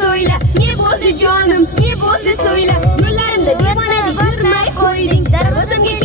söyle. Ne bo'ldi jonim, ne bo'ldi söyle. Yo'llarimda devonadik yurmay qo'yding. Darvozamga